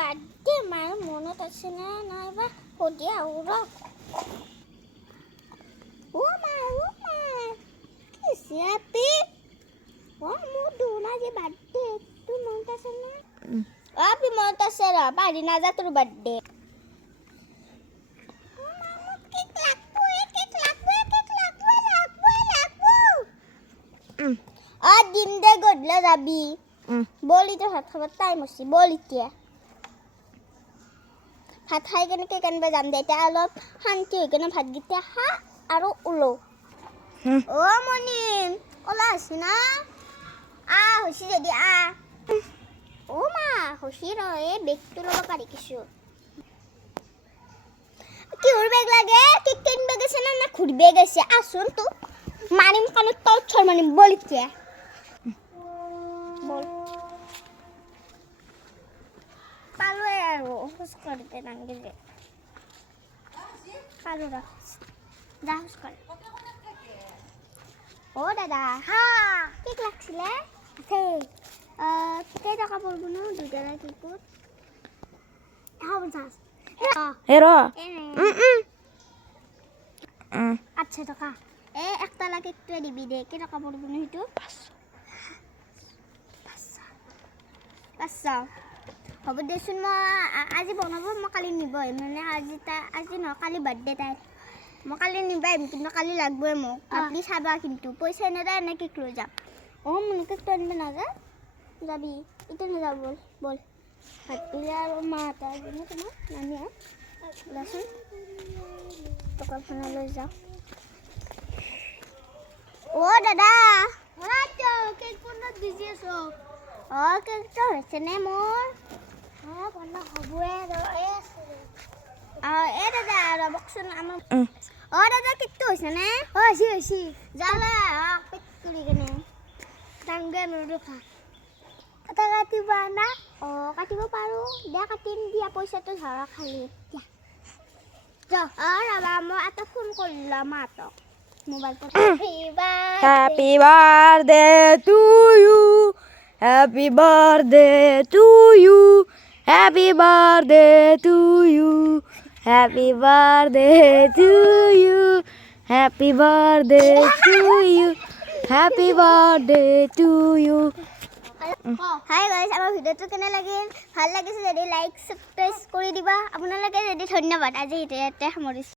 Birthday মাৰ মনত আছে না নাইবা সুধি আহোঁ ৰ কি চেপি মোৰ দুনা যে বাৰ্থডে তোৰ মনত আছে না আপি মনত আছে ৰ পাহৰি নাযা তোৰ বাৰ্থডে দিম দে গধূলা যাবি বল এতিয়া ভাত খাব টাইম হৈছে বল এতিয়া ভাত খাই কেনে কেক আনিব যাম দে এতিয়া অলপ শান্তি হৈ কেনে ভাতকেইটা খা আৰু ওলো মনিম ওলা হৈছে না হৈছে যদি মা হৈছে ৰ এই বেগটো ল'ব পাৰি কিছু কিহৰ বেগ লাগে কেক কিনিব গৈছে না ঘূৰিব গৈছে আছোন তো মাৰিম কাণত তল চৰ মাৰিম বল এতিয়া বল পালোৱে আৰু খোজ কাঢ়োতে নাংগে যে পালো ৰ যা খোজ কাঢ় দাদা কেক লাগছিলে কেইটকা পৰিব ন দুইটা কেকত আচ্ছা টকা একতলা কেকটোৱে দিবি দে কেইটকা পৰিব ন সেইটো 500 হ'ব দেচোন মই আজি বনাব মই কালি নিব মানে আজি নহয় কালি বাৰ্থডে তাইৰ মই কালি নিব আহিম কিন্তু কালি লাগবই মোক আপুনি চাবা কিন্তু পইচা নেদায় নে কেক লৈ যাম মোৰ কেকটো আনিব নাযা যাবি এতিয়া নাযাব বল ভাত দিলে আৰু মা এটা তোমাৰ নামি ওলাচোন টকাখানা লৈ যাওঁ দাদা কেক বনাত বিজি আছো কেকটো হৈছে নে মোৰ বনা হ'বয়ে দাদা ৰ'বকচোন আমাৰ দাদা কেকটো হৈছে নে হৈছে যালে পেক কৰি কেনে ডাঙগে নৰখা এটা কাটিব না কাটিব পাৰোঁ দে কাটিম দিয়া পইচাটো ধৰা খালি ৰবা মই এটা ফোন কৰিলোঁ মাহঁতক মোবাইলটো Happy birthday to you. Happy birthday to you. Happy birthday to you. Happy birthday to you. Happy birthday to you. Happy birthday to you. Hi guys আমাৰ ভিডিঅ'টো কেনে লাগিল ভাল লাগিছে যদি লাইক সাবস্ক্ৰাইব কৰি দিবা আপোনালোকে যদি ধন্যবাদ আজি ইয়াতে সামৰিছোঁ